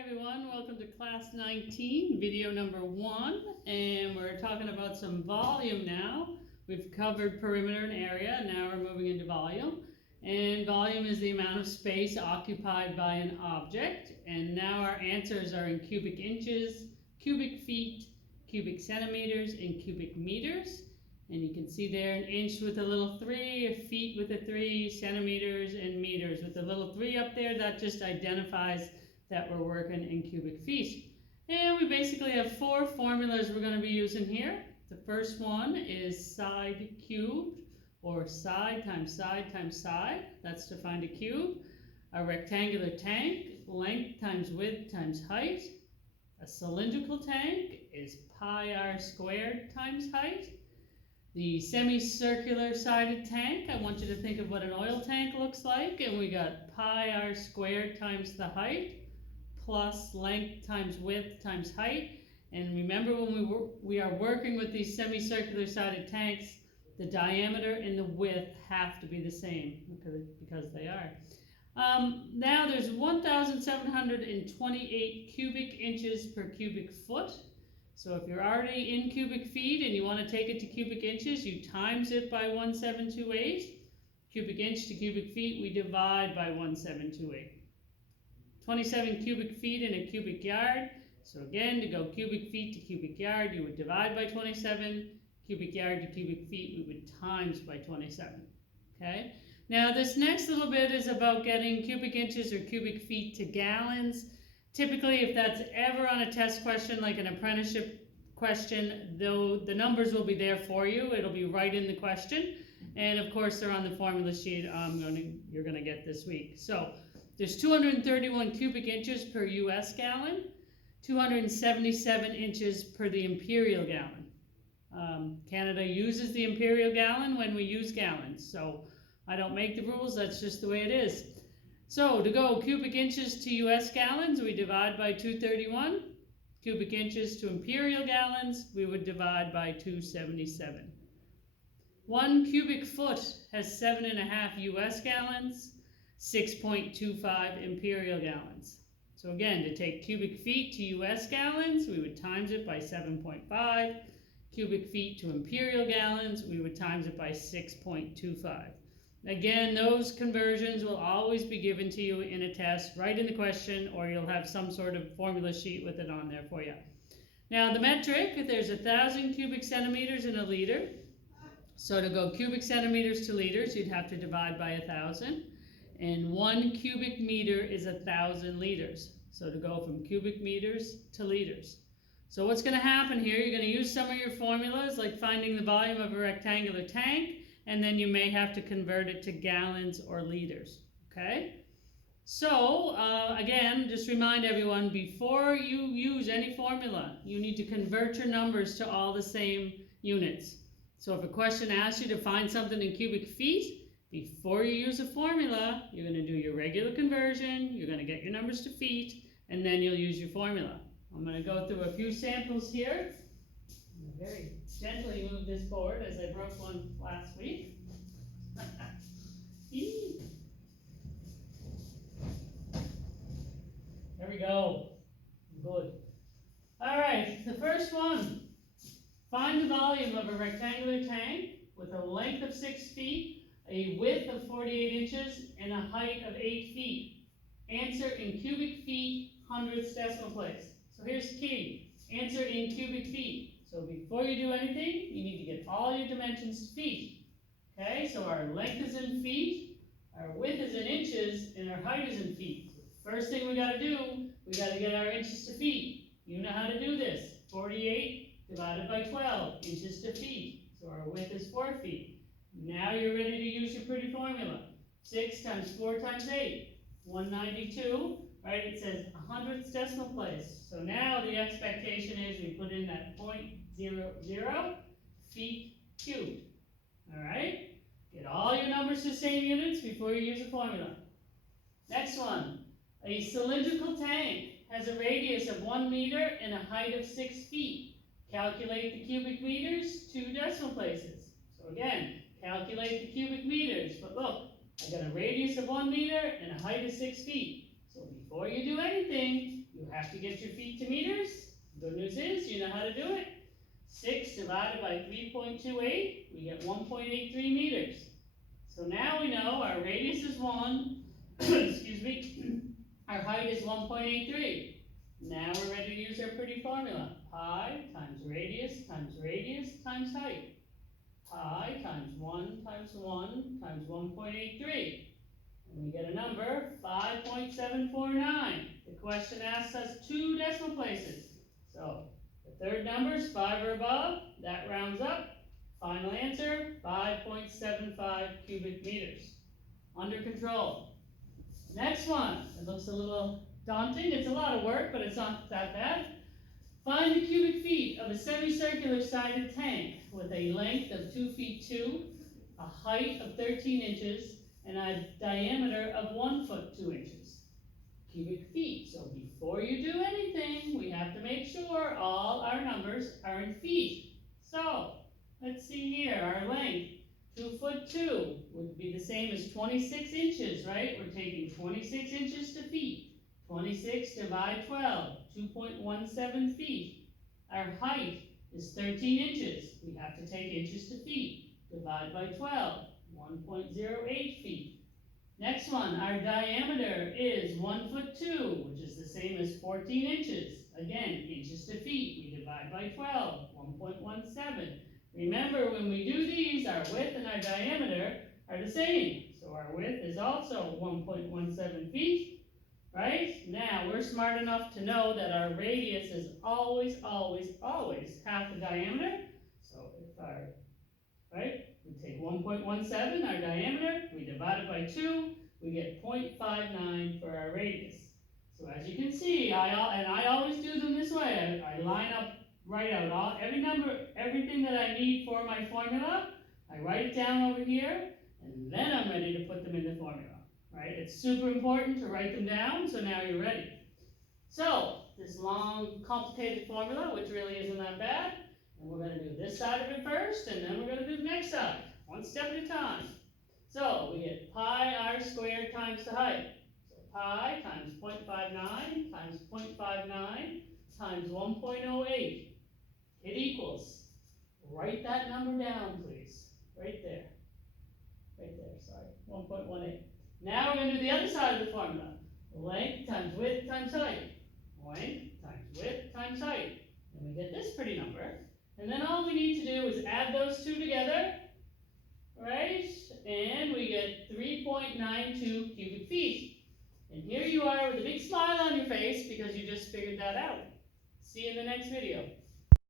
everyone, welcome to class 19, video number 1, and we're talking about some volume now. We've covered perimeter and area, now we're moving into volume. And volume is the amount of space occupied by an object, and now our answers are in cubic inches, cubic feet, cubic centimeters, and cubic meters. And you can see there an inch with a little 3, a feet with a 3, centimeters and meters with a little 3 up there. That just identifies that we're working in cubic feet. And we basically have 4 formulas we're going to be using here. The first one is side cubed, or side times side times side. That's to find a cube. A rectangular tank, length times width times height. A cylindrical tank is pi r squared times height. The semicircular sided tank, I want you to think of what an oil tank looks like, and we got pi r squared times the height plus length times width times height. And remember, when we are working with these semicircular sided tanks, the diameter and the width have to be the same because they are. Now there's 1,728 cubic inches per cubic foot. So if you're already in cubic feet and you want to take it to cubic inches, you times it by 1728. Cubic inch to cubic feet, we divide by 1728. 27 cubic feet in a cubic yard. So again, to go cubic feet to cubic yard, you would divide by 27. Cubic yard to cubic feet, we would times by 27. Okay? Now this next little bit is about getting cubic inches or cubic feet to gallons. Typically, if that's ever on a test question, like an apprenticeship question, though the numbers will be there for you. It'll be right in the question. And of course, they're on the formula sheet you're going to get this week. So there's 231 cubic inches per US gallon, 277 inches per the imperial gallon. Canada uses the imperial gallon when we use gallons. So I don't make the rules, that's just the way it is. So to go cubic inches to US gallons, we divide by 231. Cubic inches to imperial gallons, we would divide by 277. 1 cubic foot has 7.5 US gallons, 6.25 imperial gallons. So again, to take cubic feet to US gallons, we would times it by 7.5. Cubic feet to imperial gallons, we would times it by 6.25. Again, those conversions will always be given to you in a test, right in the question, or you'll have some sort of formula sheet with it on there for you. Now the metric, there's 1,000 cubic centimeters in a liter. So to go cubic centimeters to liters, you'd have to divide by 1,000. And 1 cubic meter is 1,000 liters. So to go from cubic meters to liters. So what's going to happen here, you're going to use some of your formulas, like finding the volume of a rectangular tank, and then you may have to convert it to gallons or liters, okay? So, again, just remind everyone, before you use any formula, you need to convert your numbers to all the same units. So if a question asks you to find something in cubic feet, before you use a formula, you're going to do your regular conversion, you're going to get your numbers to feet, and then you'll use your formula. I'm going to go through a few samples here. I'm very gently move this board as I broke one last week. There we go. Good. All right, the first one. Find the volume of a rectangular tank with a length of 6 feet, a width of 48 inches, and a height of 8 feet. Answer in cubic feet, hundredths decimal place. So here's the key. Answer in cubic feet. So before you do anything, you need to get all your dimensions to feet. Okay, so our length is in feet, our width is in inches, and our height is in feet. First thing we got to do, we got to get our inches to feet. You know how to do this. 48 divided by 12 inches to feet. So our width is 4 feet. Now you're ready to use your pretty formula. 6 times 4 times 8, 192. Right, it says 100ths decimal place. So now the expectation is we put in that 0.00 feet cubed. All right, get all your numbers to same units before you use a formula. Next one, a cylindrical tank has a radius of 1 meter and a height of 6 feet. Calculate the cubic meters, 2 decimal places. So again, calculate the cubic meters. But look, I got a radius of 1 meter and a height of 6 feet. So before you do anything, you have to get your feet to meters. Good news is, you know how to do it. 6 divided by 3.28, we get 1.83 meters. So now we know our radius is 1, excuse me, our height is 1.83. Now we're ready to use our pretty formula. Pi times radius times height. Pi times 1 times 1.83. And we get a number, 5.749. The question asks us 2 decimal places. So the third number is 5 or above. That rounds up. Final answer, 5.75 cubic meters. Under control. Next one. It looks a little daunting. It's a lot of work, but it's not that bad. Find the cubic feet of a semicircular sided tank with a length of 2 feet 2, a height of 13 inches, and a diameter of 1 foot 2 inches. Cubic feet. So before you do anything, we have to make sure all our numbers are in feet. So let's see here, our length, 2 foot 2 would be the same as 26 inches, right? We're taking 26 inches to feet. 26 divided 12, 2.17 feet. Our height is 13 inches. We have to take inches to feet. Divide by 12, 1.08 feet. Next one, our diameter is 1 foot 2, which is the same as 14 inches. Again, inches to feet, we divide by 12, 1.17. Remember, when we do these, our width and our diameter are the same. So our width is also 1.17 feet. Right? Now, we're smart enough to know that our radius is always half the diameter. So if right, we take 1.17, our diameter, we divide it by 2, we get 0.59 for our radius. So as you can see, I always do them this way. I line up, write out every number, everything that I need for my formula. I write it down over here, and then I'm ready to put them in the formula. Right? It's super important to write them down, so now you're ready. So, this long, complicated formula, which really isn't that bad, and we're going to do this side of it first, and then we're going to do the next side, one step at a time. So, we get pi r squared times the height. So, pi times 0.59 times 0.59 times 1.08. It equals, write that number down, please. Right there, sorry, 1.18. Now we're going to do the other side of the formula. Length times width times height. Length times width times height. And we get this pretty number. And then all we need to do is add those two together. Right? And we get 3.92 cubic feet. And here you are with a big smile on your face because you just figured that out. See you in the next video.